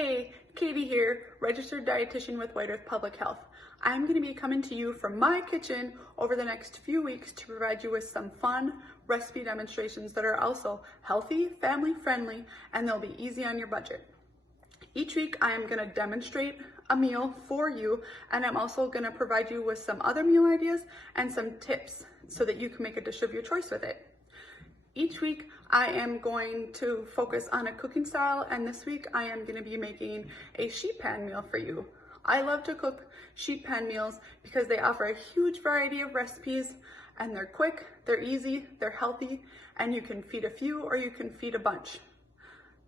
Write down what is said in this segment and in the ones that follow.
Hey, Katie here, registered dietitian with White Earth Public Health. I'm going to be coming to you from my kitchen over the next few weeks to provide you with some fun recipe demonstrations that are also healthy, family friendly, and they'll be easy on your budget. Each week I am going to demonstrate a meal for you, and I'm also going to provide you with some other meal ideas and some tips so that you can make a dish of your choice with it. Each week I am going to focus on a cooking style, and this week I am going to be making a sheet pan meal for you. I love to cook sheet pan meals because they offer a huge variety of recipes, and they're quick, they're easy, they're healthy, and you can feed a few or you can feed a bunch.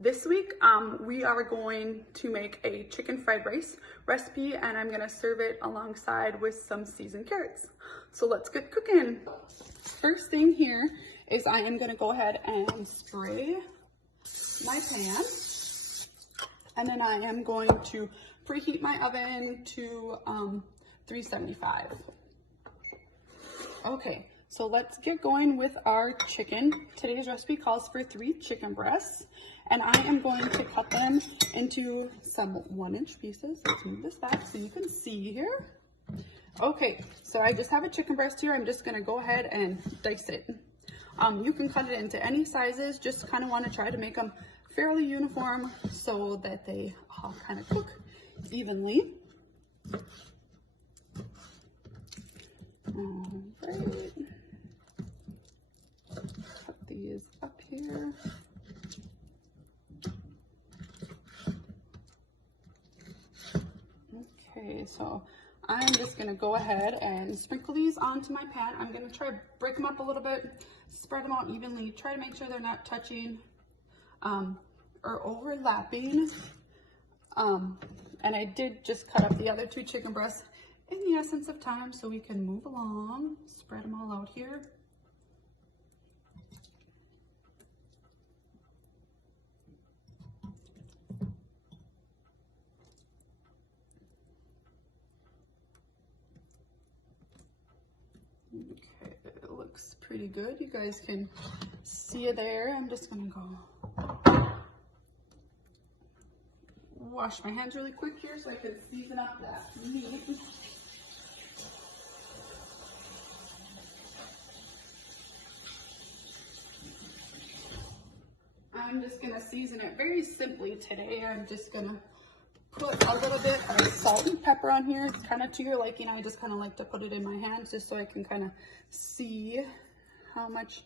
This week we are going to make a chicken fried rice recipe, and I'm going to serve it alongside with some seasoned carrots. So let's get cooking. First thing here is I am going to go ahead and spray my pan, and then I am going to preheat my oven to 375. Okay, so let's get going with our chicken. Today's recipe calls for 3 chicken breasts, and I am going to cut them into some 1-inch pieces. Let's move this back so you can see here. Okay, so I just have a chicken breast here. I'm just going to go ahead and dice it. You can cut it into any sizes, just kind of want to try to make them fairly uniform so that they all kind of cook evenly. All right. Put these up here. Okay, so I'm just going to go ahead and sprinkle these onto my pan. I'm going to try to break them up a little bit, spread them out evenly, try to make sure they're not touching or overlapping. And I did just cut up the other 2 chicken breasts in the essence of time so we can move along, spread them all out here. Okay, it looks pretty good. You guys can see it there. I'm just gonna go wash my hands really quick here so I can season up that meat. I'm just gonna season it very simply today. I'm just gonna put a little bit of salt and pepper on here. It's kind of to your liking. I just kind of like to put it in my hands just so I can kind of see how much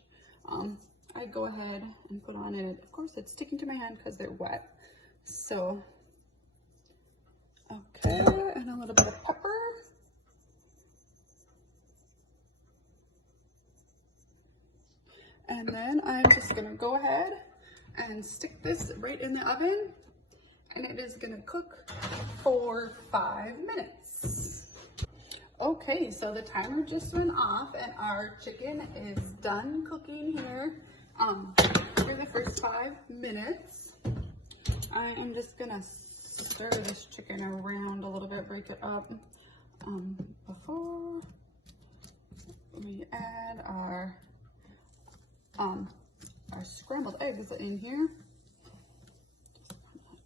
I go ahead and put on it. Of course, it's sticking to my hand because they're wet. So, okay, and a little bit of pepper. And then I'm just gonna go ahead and stick this right in the oven, and it is gonna cook for 5 minutes. Okay, so the timer just went off and our chicken is done cooking here. For the first 5 minutes, I am just gonna stir this chicken around a little bit, break it up before we add our scrambled eggs in here.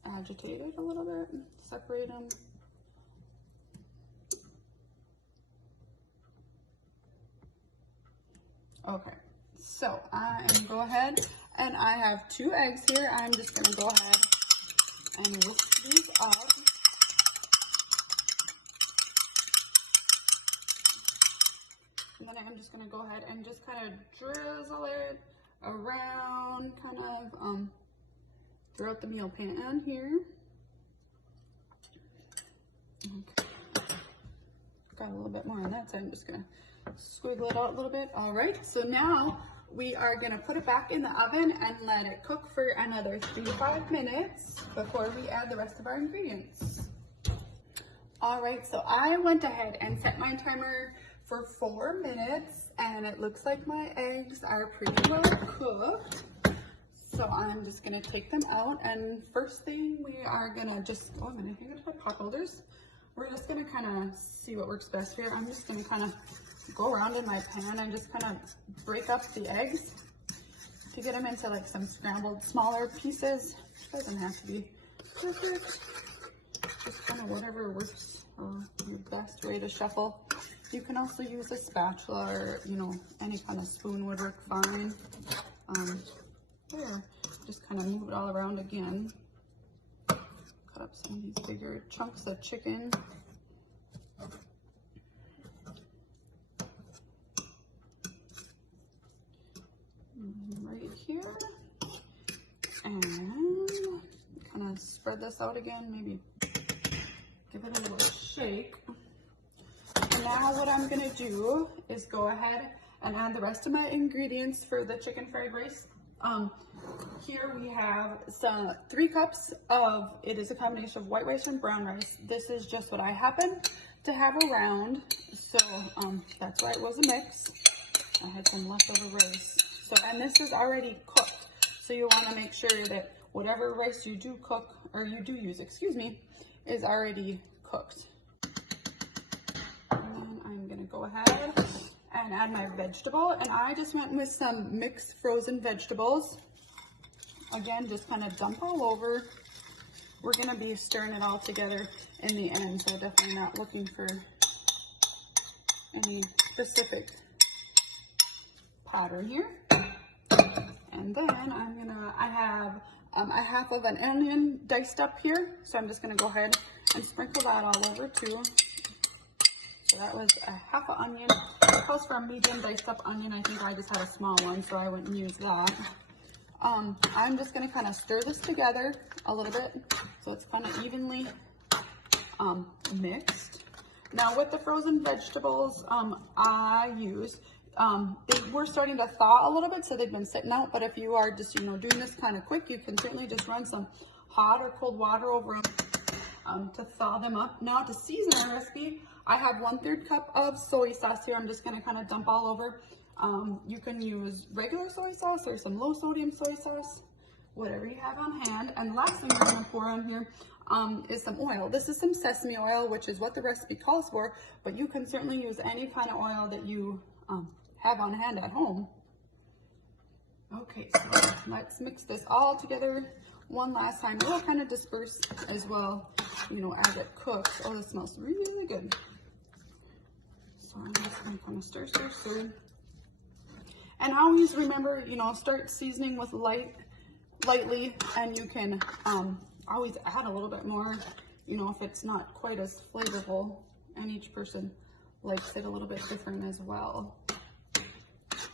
Agitate it a little bit, separate them. Okay, so I am go ahead and I have 2 eggs here. I'm just gonna go ahead and whisk these up. And then I'm just gonna go ahead and just kind of drizzle it around, kind of throughout the meal pan here. Okay. Got a little bit more on that side. I'm just gonna squiggle it out a little bit. All right, so now we are gonna put it back in the oven and let it cook for another 3 to 5 minutes before we add the rest of our ingredients. All right, so I went ahead and set my timer for 4 minutes, and it looks like my eggs are pretty well cooked. So I'm just gonna take them out, and first thing we are gonna just, oh, I'm gonna put pot holders. We're just gonna kind of see what works best here. I'm just gonna kind of go around in my pan and just kind of break up the eggs to get them into like some scrambled smaller pieces. Doesn't have to be perfect. kind of whatever works or your best way to shuffle. You can also use a spatula or, you know, any kind of spoon would work fine. There, just kind of move it all around again. Cut up some of these bigger chunks of chicken. Right here. And kind of spread this out again, maybe give it a little shake. And now what I'm gonna do is go ahead and add the rest of my ingredients for the chicken fried rice. Here we have 3 cups of, it is a combination of white rice and brown rice. This is just what I happen to have around, so that's why it was a mix. I had some leftover rice. So, and this is already cooked. So you want to make sure that whatever rice you do cook, or you do use, excuse me, is already cooked. And then I'm going to go ahead and add my vegetable. And I just went with some mixed frozen vegetables. Again, just kind of dump all over. We're going to be stirring it all together in the end, so definitely not looking for any specific pattern here. And then I have a half of an onion diced up here, so I'm just gonna go ahead and sprinkle that all over too. So that was a half an onion. It calls for a medium diced up onion. I think I just had a small one, so I wouldn't use that. I'm just gonna kind of stir this together a little bit so it's kind of evenly mixed. Now with the frozen vegetables, I used, they were starting to thaw a little bit, so they've been sitting out, but if you are just, you know, doing this kind of quick, you can certainly just run some hot or cold water over them to thaw them up. Now to season our recipe, I have 1/3 cup of soy sauce here. I'm just gonna kind of dump all over. You can use regular soy sauce or some low sodium soy sauce, whatever you have on hand. And the last thing we're gonna pour on here is some oil. This is some sesame oil, which is what the recipe calls for, but you can certainly use any kind of oil that you have on hand at home. Okay, so let's mix this all together one last time. It'll kind of disperse as well, you know, as it cooks. Oh, this smells really good. So I'm just gonna kind of stir, stir, stir. And always remember, you know, start seasoning with lightly, and you can always add a little bit more, you know, if it's not quite as flavorful, and each person likes it a little bit different as well.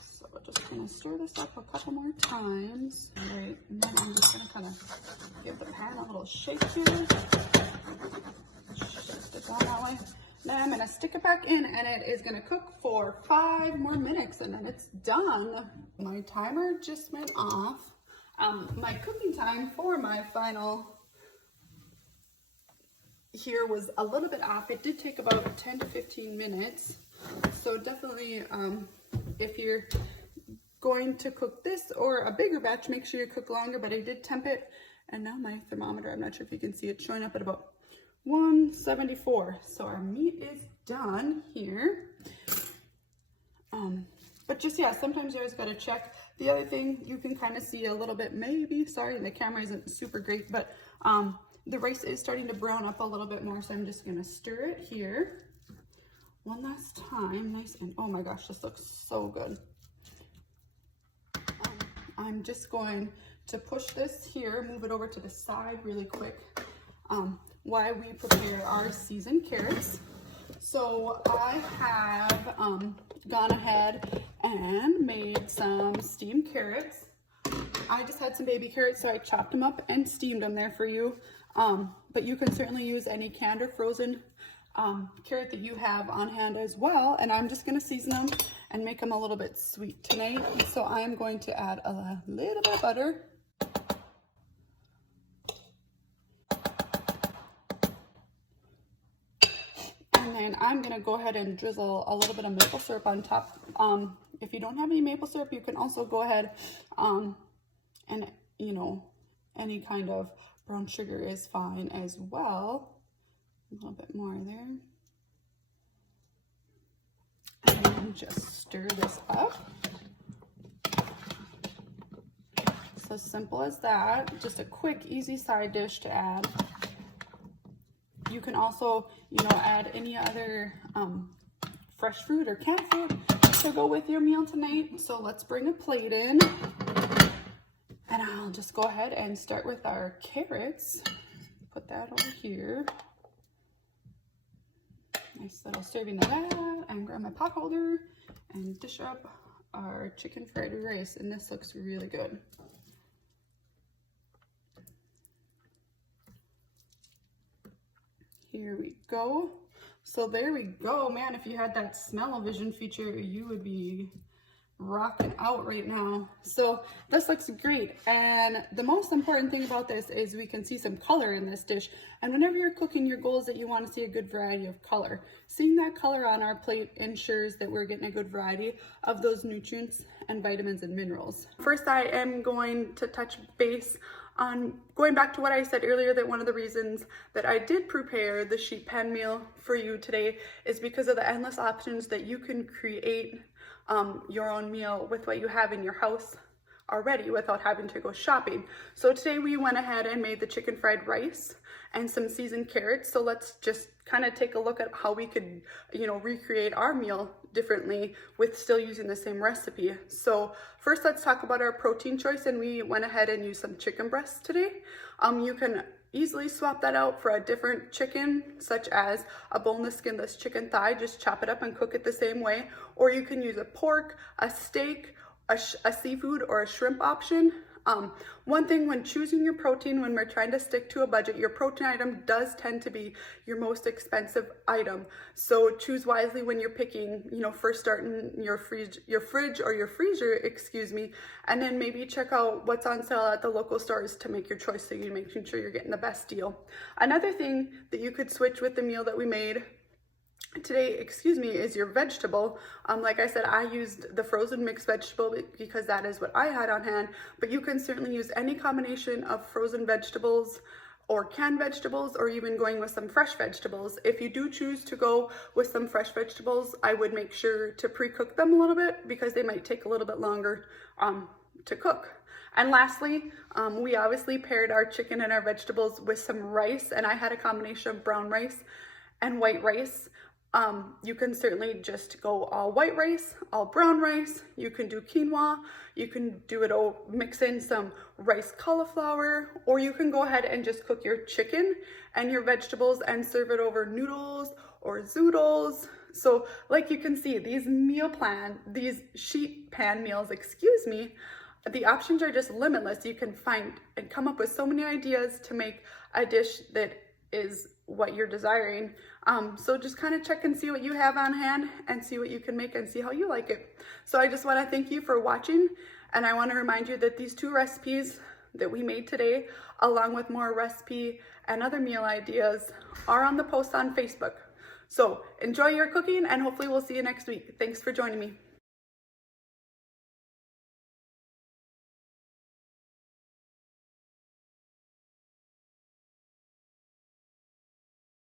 So just kind of stir this up a couple more times. All right, and then I'm just gonna kind of give the pan a little shake here. Shift it down that way. Then I'm gonna stick it back in, and it is gonna cook for 5 more minutes, and then it's done. My timer just went off. My cooking time for my final here was a little bit off. It did take about 10 to 15 minutes. So definitely, if you're going to cook this or a bigger batch, make sure you cook longer, but I did temp it. And now my thermometer, I'm not sure if you can see it, showing up at about 174. So our meat is done here. But just, yeah, sometimes you always got to check. The other thing you can kind of see a little bit, maybe, sorry, the camera isn't super great, but the rice is starting to brown up a little bit more. So I'm just going to stir it here one last time. Nice. And oh my gosh, this looks so good. I'm just going to push this here, move it over to the side really quick while we prepare our seasoned carrots. So I have gone ahead and made some steamed carrots. I just had some baby carrots, so I chopped them up and steamed them there for you. But you can certainly use any canned or frozen carrot that you have on hand as well. And I'm just going to season them and make them a little bit sweet tonight. So I'm going to add a little bit of butter. And then I'm going to go ahead and drizzle a little bit of maple syrup on top. If you don't have any maple syrup, you can also go ahead and, you know, any kind of brown sugar is fine as well. A little bit more there. And then just stir this up. So simple as that. Just a quick, easy side dish to add. You can also, add any other fresh fruit or canned fruit to go with your meal tonight. So let's bring a plate in. And I'll just go ahead and start with our carrots. Put that over here. Nice little serving of that, and grab my pot holder and dish up our chicken fried rice. And this looks really good. Here we go. So there we go. Man, if you had that smell-o-vision feature, you would be rocking out right now. So this looks great, and the most important thing about this is we can see some color in this dish. And whenever you're cooking, your goal is that you want to see a good variety of color. Seeing that color on our plate ensures that we're getting a good variety of those nutrients and vitamins and minerals. First, I am going to touch base on going back to what I said earlier, that one of the reasons that I did prepare the sheet pan meal for you today is because of the endless options that you can create your own meal with what you have in your house already without having to go shopping. So today we went ahead and made the chicken fried rice and some seasoned carrots. So let's just kind of take a look at how we could, recreate our meal differently with still using the same recipe. So first, let's talk about our protein choice, and we went ahead and used some chicken breasts today. You can easily swap that out for a different chicken, such as a boneless, skinless chicken thigh. Just chop it up and cook it the same way. Or you can use a pork, a steak, a seafood, or a shrimp option. One thing when choosing your protein, when we're trying to stick to a budget, your protein item does tend to be your most expensive item. So choose wisely when you're picking, first starting your fridge or your freezer, and then maybe check out what's on sale at the local stores to make your choice, so you're making sure you're getting the best deal. Another thing that you could switch with the meal that we made today, is your vegetable. Like I said, I used the frozen mixed vegetable because that is what I had on hand, but you can certainly use any combination of frozen vegetables or canned vegetables, or even going with some fresh vegetables. If you do choose to go with some fresh vegetables, I would make sure to pre-cook them a little bit because they might take a little bit longer to cook. And lastly, we obviously paired our chicken and our vegetables with some rice, and I had a combination of brown rice and white rice. You can certainly just go all white rice, all brown rice. You can do quinoa. You can do it all, mix in some rice cauliflower, or you can go ahead and just cook your chicken and your vegetables and serve it over noodles or zoodles. So like you can see, these sheet pan meals, the options are just limitless. You can find and come up with so many ideas to make a dish that is what you're desiring. So just kind of check and see what you have on hand and see what you can make and see how you like it. So I just want to thank you for watching, and I want to remind you that these two recipes that we made today, along with more recipe and other meal ideas, are on the post on Facebook. So enjoy your cooking, and hopefully we'll see you next week. Thanks for joining me.